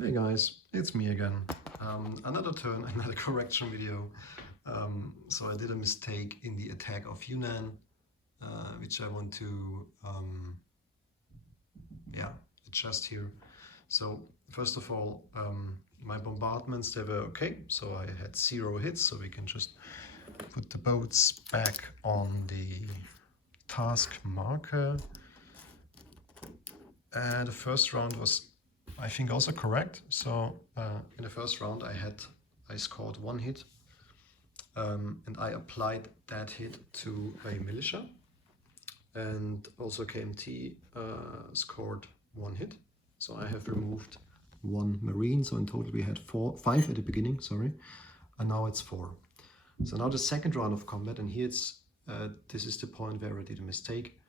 Hey guys, it's me again. Another turn, another correction video. So I did a mistake in the attack of Yunnan, which I want to adjust here. So first of all, my bombardments, they were okay. So I had 0 hits, so we can just put the boats back on the task marker. And the first round was, I think, also correct. So in the first round I scored 1 hit, and I applied that hit to a militia, and also KMT scored 1 hit. So I have removed 1 marine. So in total we had 5 at the beginning, sorry, and now it's 4. So now the second round of combat, and here it's this is the point where I did a mistake.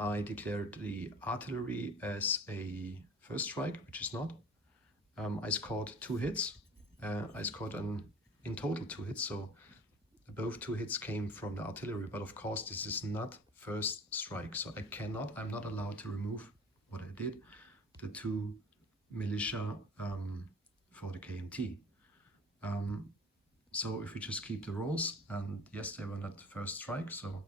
I declared the artillery as a first strike, which is not. I scored 2 hits. I scored in total 2 hits, so both 2 hits came from the artillery, but of course this is not first strike, so I'm not allowed to remove what I did, the 2 militia for the KMT. So if we just keep the rolls, and yes, they were not first strike, so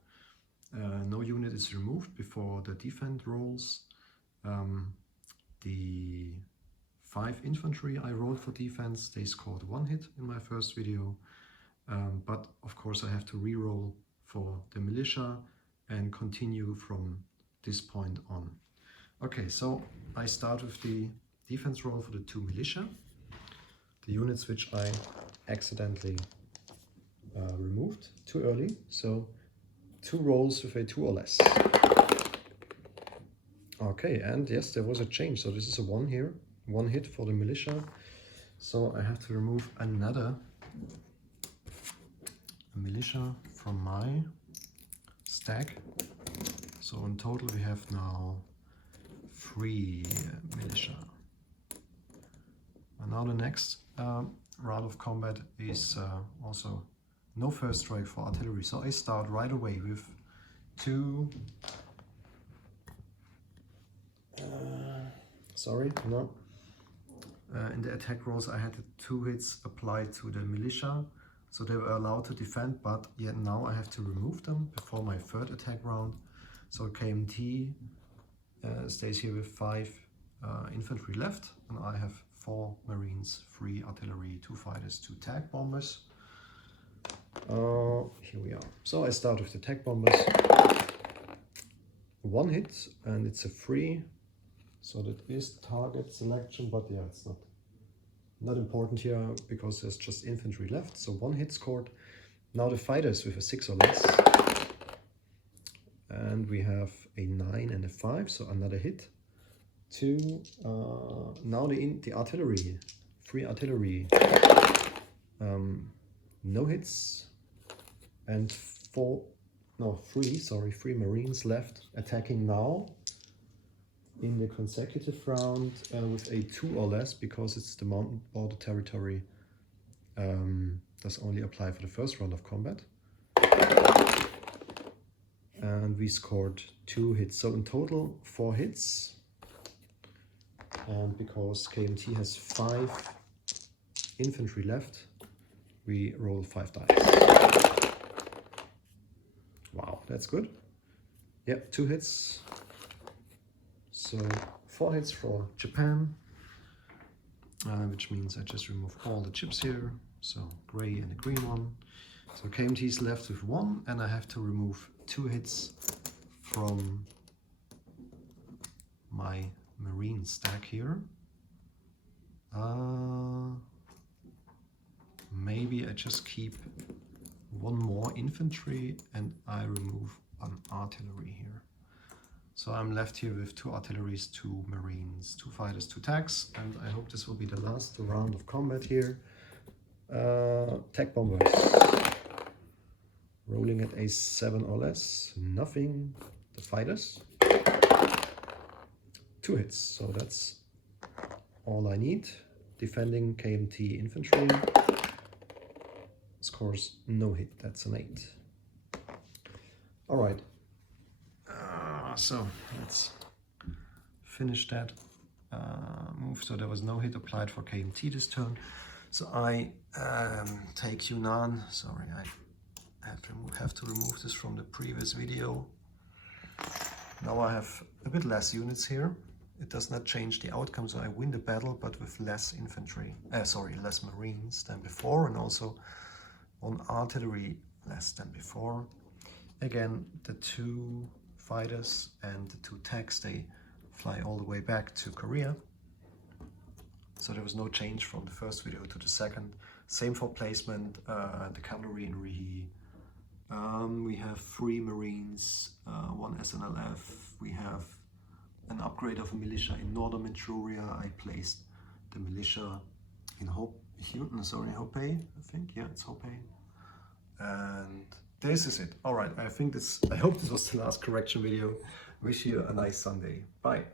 no unit is removed before the defend rolls. The 5 infantry I rolled for defense, they scored 1 hit in my first video, but of course I have to re-roll for the militia and continue from this point on. Okay, so I start with the defense roll for the 2 militia, the units which I accidentally removed too early, so 2 rolls with a 2 or less. Okay, and yes, there was a change, so this is a 1 here, 1 hit for the militia, so I have to remove another militia from my stack. So in total we have now 3 militia. And now the next round of combat is also no first strike for artillery. So I start right away with 2 in the attack rolls I had 2 hits applied to the militia, so they were allowed to defend, but yet now I have to remove them before my third attack round. So KMT stays here with 5 infantry left, and I have 4 marines, 3 artillery, 2 fighters, 2 tank bombers. Here we are. So I start with the tank bombers. 1 hit, and it's a 3. So that is target selection, but yeah, it's not important here because there's just infantry left. So 1 hit scored. Now the fighters with a 6 or less. And we have a 9 and a 5, so another hit. 2. Now the artillery, 3 artillery. No hits. And 3 marines left attacking now in the consecutive round with a 2 or less, because it's the mountain border territory, does only apply for the first round of combat. And we scored 2 hits, so in total 4 hits. And because KMT has 5 infantry left, we roll 5 dice. Wow, that's good. Yep, 2 hits. So 4 hits for Japan, which means I just remove all the chips here. So gray and the green one. So KMT is left with 1, and I have to remove 2 hits from my marine stack here. Maybe I just keep 1 more infantry and I remove an artillery here. So I'm left here with 2 artilleries, 2 marines, 2 fighters, 2 tanks, and I hope this will be the last round of combat here. Tank bombers. Rolling at a 7 or less, nothing. The fighters. 2 hits, so that's all I need. Defending KMT infantry. Scores no hit, that's an 8. Alright. So let's finish that. move, so there was no hit applied for KMT this turn. So I take Yunnan. Sorry, I have to remove this from the previous video. Now I have a bit less units here. It does not change the outcome, so I win the battle, but with less infantry, less marines than before, and also one artillery less than before. Again, the 2 fighters and the 2 tanks, they fly all the way back to Korea. So there was no change from the first video to the second. Same for placement, the cavalry in Rihi. We have 3 marines, 1 SNLF. We have an upgrade of a militia in northern Manchuria. I placed the militia in Hopei, I think. Yeah, it's Hopei. And this is it. All right, I hope this was the last correction video. Wish you a nice Sunday. Bye.